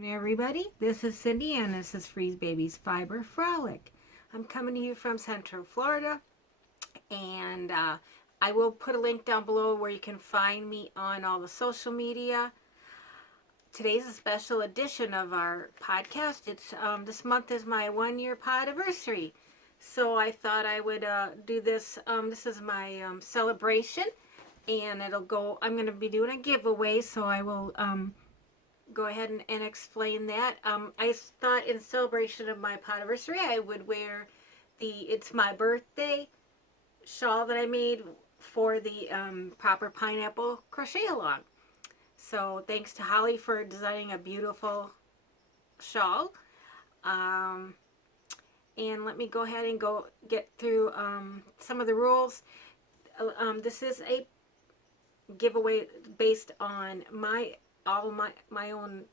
Hey everybody, this is Cindy and this is Freeze Baby's Fiber Frolic. I'm coming to you from Central Florida, and I will put a link down below where you can find me on all the social media. Today's a special edition of our podcast. It's this month is my 1 year podiversary, so I thought I would do this. This is my celebration, and it'll go. I'm going to be doing a giveaway, so I will go ahead and explain that. I thought in celebration of my podiversary, I would wear the It's My Birthday shawl that I made for the proper pineapple crochet along. So thanks to Holly for designing a beautiful shawl. Um, and let me go ahead and go get through some of the rules. This is a giveaway based on my own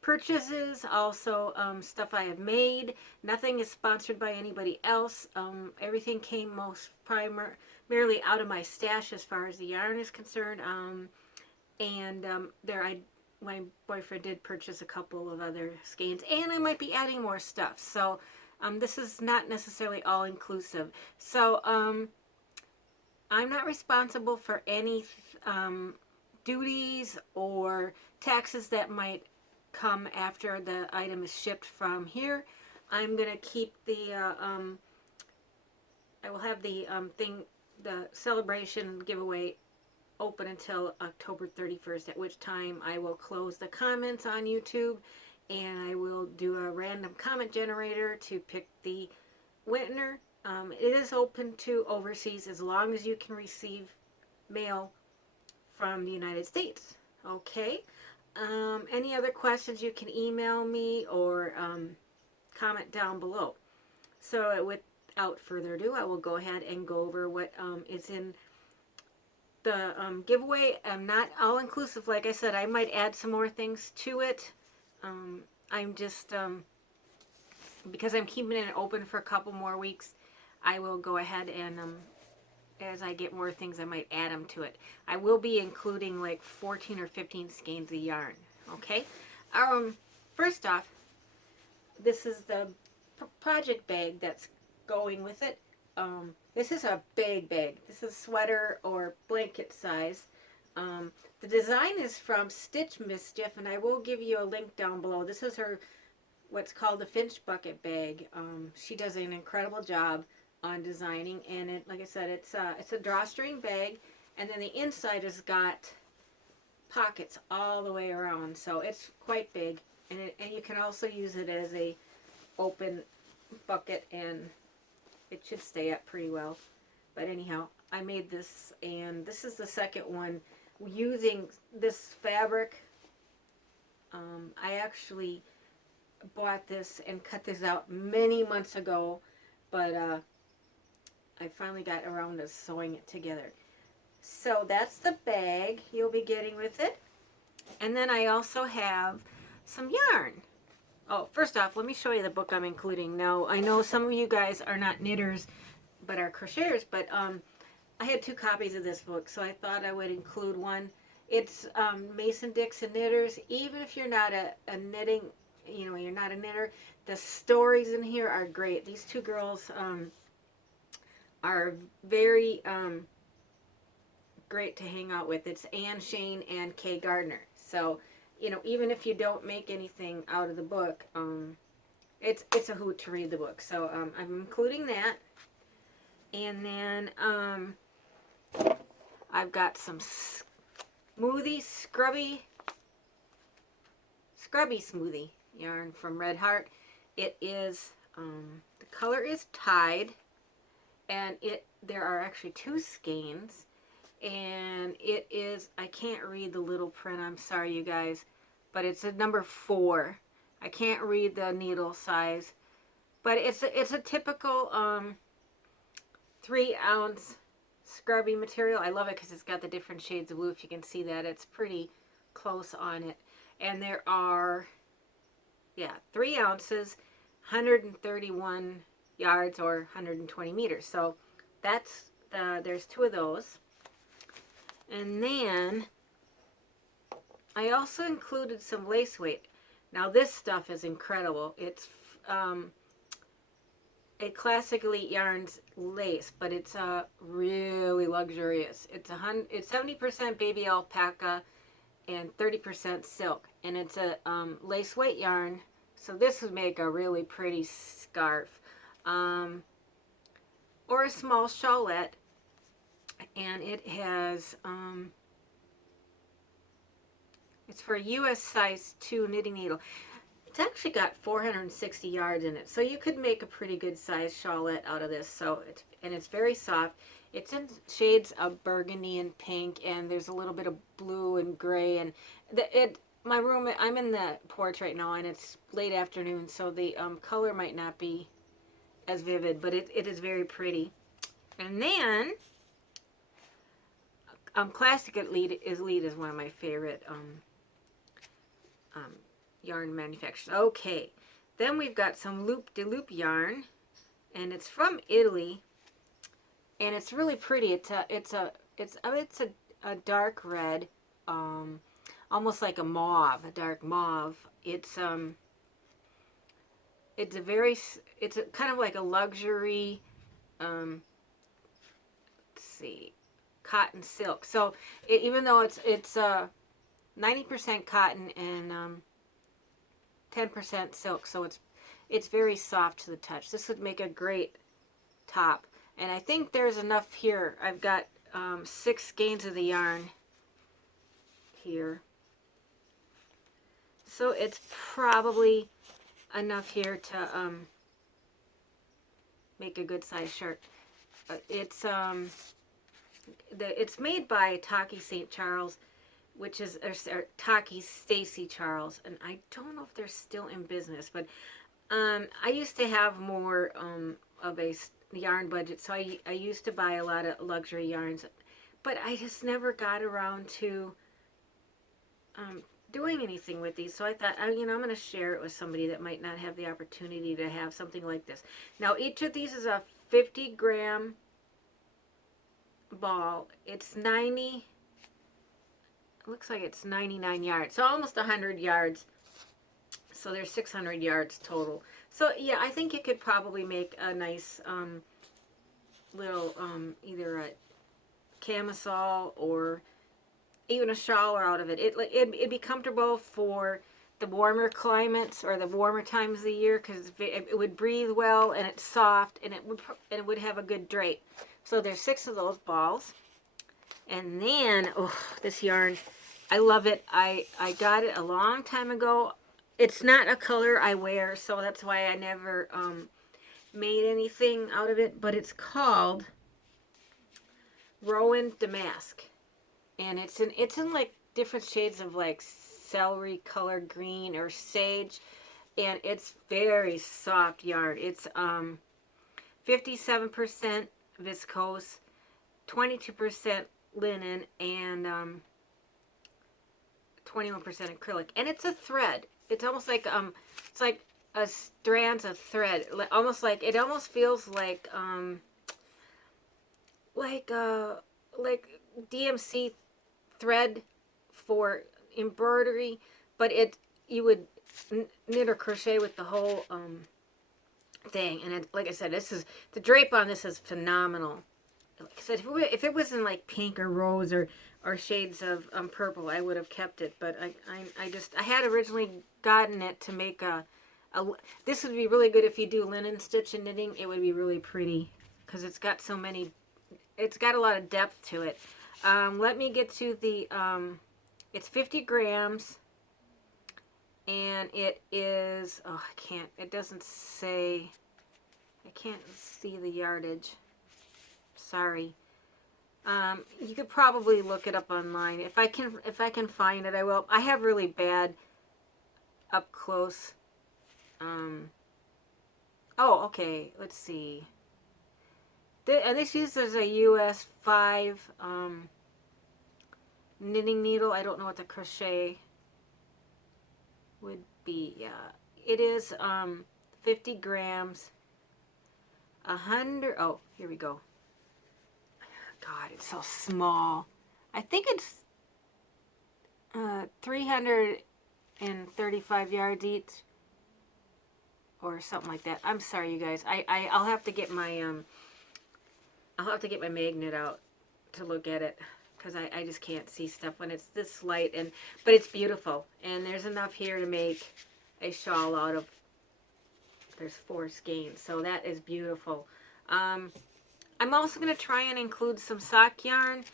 purchases, also stuff I have made. Nothing is sponsored by anybody else. Everything came most primarily out of my stash as far as the yarn is concerned. My boyfriend did purchase a couple of other skeins, and I might be adding more stuff. So this is not necessarily all inclusive. So I'm not responsible for any duties or taxes that might come after the item is shipped from here. I'm gonna keep the I will have the the celebration giveaway open until October 31st, at which time I will close the comments on YouTube, and I will do a random comment generator to pick the winner. It is open to overseas as long as you can receive mail from the United States. Okay. Any other questions, you can email me or comment down below. So without further ado, I will go ahead and go over what is in the giveaway. I'm not all inclusive. Like I said, I might add some more things to it. I'm just, because I'm keeping it open for a couple more weeks, I will go ahead and as I get more things, I might add them to it. I will be including like 14 or 15 skeins of yarn. Okay. First off, this is the project bag that's going with it. This is a big bag. This is sweater or blanket size. The design is from Stitch Mischief, and I will give you a link down below. This is her, what's called a Finch bucket bag. She does an incredible job on designing, and it, like I said, it's a drawstring bag, and then the inside has got pockets all the way around, so it's quite big, and you can also use it as a open bucket, and it should stay up pretty well. But anyhow, I made this, and this is the second one using this fabric. I actually bought this and cut this out many months ago, but I finally got around to sewing it together. So that's the bag you'll be getting with it. And then I also have some yarn. Oh, first off, let me show you the book I'm including. Now, I know some of you guys are not knitters, but are crocheters, but I had 2 copies of this book, so I thought I would include one. It's Mason-Dixon Knitters. Even if you're not a knitting, you're not a knitter, the stories in here are great. These 2 girls are very great to hang out with. It's Anne Shane and Kay Gardner. So, even if you don't make anything out of the book, it's a hoot to read the book. So I'm including that. And then I've got some scrubby smoothie yarn from Red Heart. It is, the color is Tide, and there are actually 2 skeins, and it is, I can't read the little print, I'm sorry you guys, but it's a number 4. I can't read the needle size, but it's a typical 3-ounce scrubby material. I love it because it's got the different shades of blue. If you can see that, it's pretty close on it. And there are, 3 ounces, 131 yards or 120 meters. So that's there's 2 of those. And then I also included some lace weight. Now this stuff is incredible. It's a classic Elite Yarns lace, but it's really luxurious. It's 70% baby alpaca and 30% silk, and it's a lace weight yarn. So this would make a really pretty scarf, or a small shawlette, and it has it's for a US size 2 knitting needle. It's actually got 460 yards in it, so you could make a pretty good size shawlette out of this. So it's very soft. It's in shades of burgundy and pink, and there's a little bit of blue and gray. And my room, I'm in the porch right now, and it's late afternoon, so the color might not be as vivid, but it is very pretty. And then Classic Elite is one of my favorite yarn manufacturers. Okay, then we've got some loop-de-loop yarn, and it's from Italy, and it's really pretty. It's a dark red, almost like a mauve, a dark mauve. It's a kind of like a luxury, let's see, cotton silk. So even though it's 90% cotton and 10% silk, so it's very soft to the touch. This would make a great top, and I think there's enough here. I've got 6 skeins of the yarn here, so it's probably enough here to make a good size shirt. It's made by Taki St. Charles, which is Taki Stacy Charles, and I don't know if they're still in business, but I used to have more of a yarn budget, so I used to buy a lot of luxury yarns, but I just never got around to doing anything with these. So I thought, I'm going to share it with somebody that might not have the opportunity to have something like this. Now, each of these is a 50-gram ball. It's 90. It looks like it's 99 yards, so almost 100 yards. So there's 600 yards total. So yeah, I think you could probably make a nice little either a camisole or even a shawl out of it. It'd be comfortable for the warmer climates or the warmer times of the year, because it would breathe well, and it's soft, and it would have a good drape. So there's 6 of those balls. And then, oh, this yarn, I love it. I got it a long time ago. It's not a color I wear, so that's why I never made anything out of it. But it's called Rowan Damask, and it's in like different shades of like celery color green or sage, and it's very soft yarn. It's 57% viscose, 22% linen, and 21% acrylic, and it's a thread. It's almost like it's like a strands of thread, almost like it almost feels like DMC thread for embroidery, but you would knit or crochet with the whole thing. And like I said, the drape on this is phenomenal. Like I said, if it was in like pink or rose or shades of purple, I would have kept it. But I had originally gotten it to make this would be really good if you do linen stitch and knitting. It would be really pretty because it's got a lot of depth to it. Let me get to the, it's 50 grams, and it is, it doesn't say, I can't see the yardage. Sorry. You could probably look it up online. If I can find it, I will. I have really bad up close. Oh, okay. Let's see. And this uses a US 5 knitting needle. I don't know what the crochet would be. Yeah, it is 50 grams. 100. Oh, here we go. God, it's so small. I think it's 335 yards each, or something like that. I'm sorry, you guys. I'll have to get my I'll have to get my magnet out to look at it, because I just can't see stuff when it's this light. But it's beautiful, and there's enough here to make a shawl out of. There's 4 skeins, so that is beautiful. I'm also going to try and include some sock yarn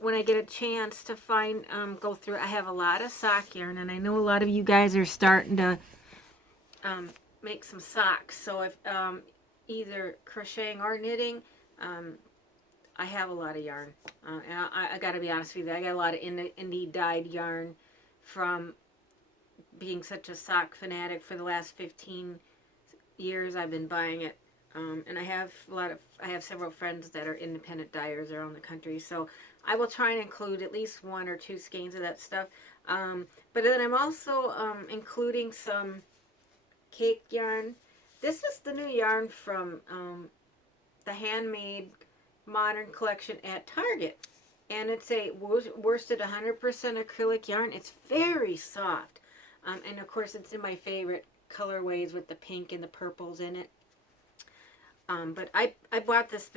when I get a chance to find, go through. I have a lot of sock yarn, and I know a lot of you guys are starting to make some socks. So if either crocheting or knitting, I have a lot of yarn. And I got to be honest with you, I got a lot of indie dyed yarn from being such a sock fanatic for the last 15 years. I've been buying it. And I have several friends that are independent dyers around the country, so I will try and include at least 1 or 2 skeins of that stuff. But then I'm also including some cake yarn. This is the new yarn from the Handmade Modern collection at Target, and it's a worsted 100% acrylic yarn. It's very soft, and of course it's in my favorite colorways with the pink and the purples in it. But I bought this,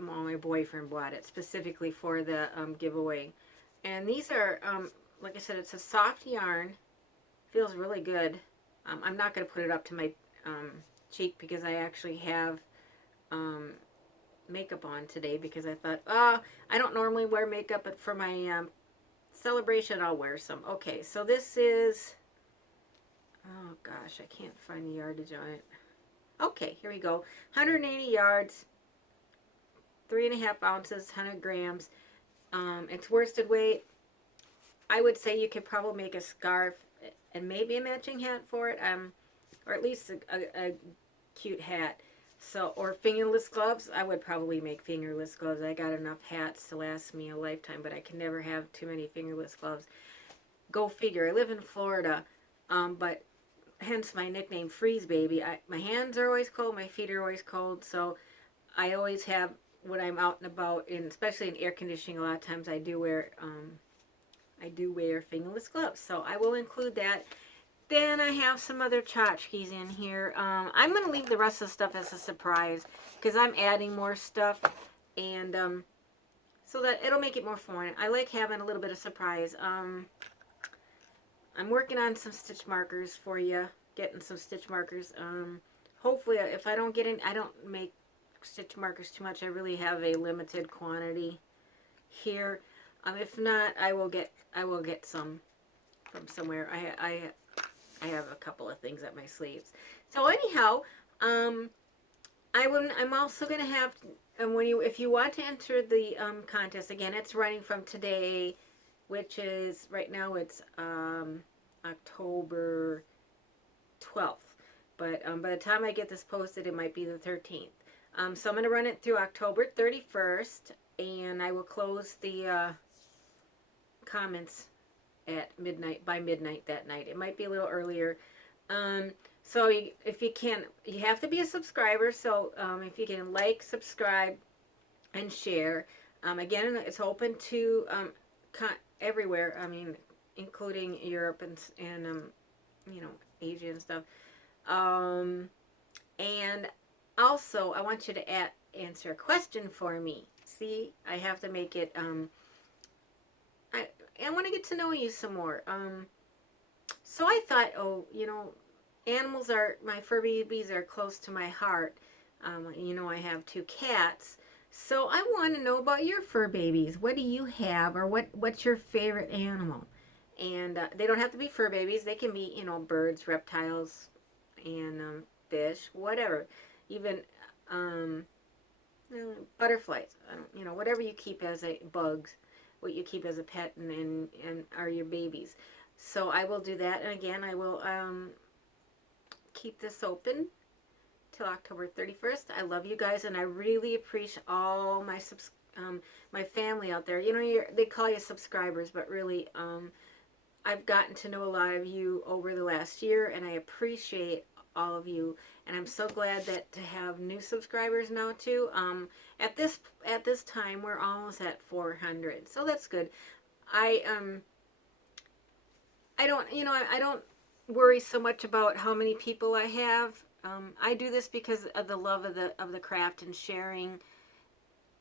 well, my boyfriend bought it specifically for the giveaway. And these are, like I said, it's a soft yarn. Feels really good. I'm not going to put it up to my cheek because I actually have makeup on today, because I thought, oh, I don't normally wear makeup, but for my celebration I'll wear some. Okay, so this is, oh gosh, I can't find the yardage on it. Okay, here we go. 180 yards, 3.5 ounces, 100 grams. It's worsted weight. I would say you could probably make a scarf and maybe a matching hat for it, or at least a cute hat. So, or fingerless gloves. I would probably make fingerless gloves. I got enough hats to last me a lifetime, but I can never have too many fingerless gloves. Go figure. I live in Florida, but hence my nickname, Freeze Baby. My hands are always cold, my feet are always cold, so I always have, when I'm out and about, and especially in air conditioning, a lot of times I do wear fingerless gloves, so I will include that. Then I have some other tchotchkes in here. I'm going to leave the rest of the stuff as a surprise, because I'm adding more stuff, and so that it'll make it more fun. I like having a little bit of surprise. I'm working on some stitch markers for you, getting some stitch markers. Hopefully, if I don't get in, I don't make stitch markers too much. I really have a limited quantity here. If not, I will get some from somewhere. I have a couple of things up my sleeves. So anyhow, I'm also gonna have, and if you want to enter the contest, again, it's running from today, which is, right now it's October 12th. But by the time I get this posted, it might be the 13th. So I'm going to run it through October 31st, and I will close the comments at midnight, by midnight that night. It might be a little earlier. So if you can, you have to be a subscriber. So if you can like, subscribe, and share. Again, it's open to everywhere. I mean, including Europe and you know, Asia and stuff. And also, I want you to answer a question for me. See, I have to make it. I want to get to know you some more. So I thought, oh, you know, animals are, my fur babies are close to my heart. You know, I have 2 cats. So I want to know about your fur babies. What do you have, or what's your favorite animal? And they don't have to be fur babies. They can be, you know, birds, reptiles, and fish, whatever. Even butterflies. You know, whatever you keep as bugs, what you keep as a pet, and are your babies. So I will do that. And again, I will keep this open till October 31st. I love you guys, and I really appreciate all my my family out there. You know, they call you subscribers, but really, I've gotten to know a lot of you over the last year, and I appreciate all of you. And I'm so glad that to have new subscribers now too. At this time, we're almost at 400, so that's good. I don't, I don't worry so much about how many people I have. I do this because of the love of the craft and sharing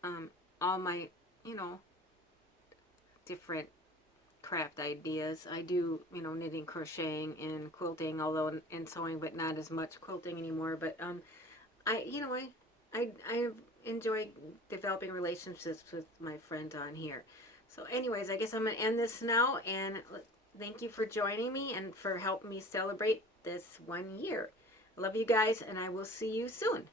um, all my, you know, different craft ideas. I do, knitting, crocheting, and quilting, although and sewing, but not as much quilting anymore. But I enjoy developing relationships with my friends on here. So, anyways, I guess I'm gonna end this now, and thank you for joining me and for helping me celebrate this 1 year. I love you guys, and I will see you soon.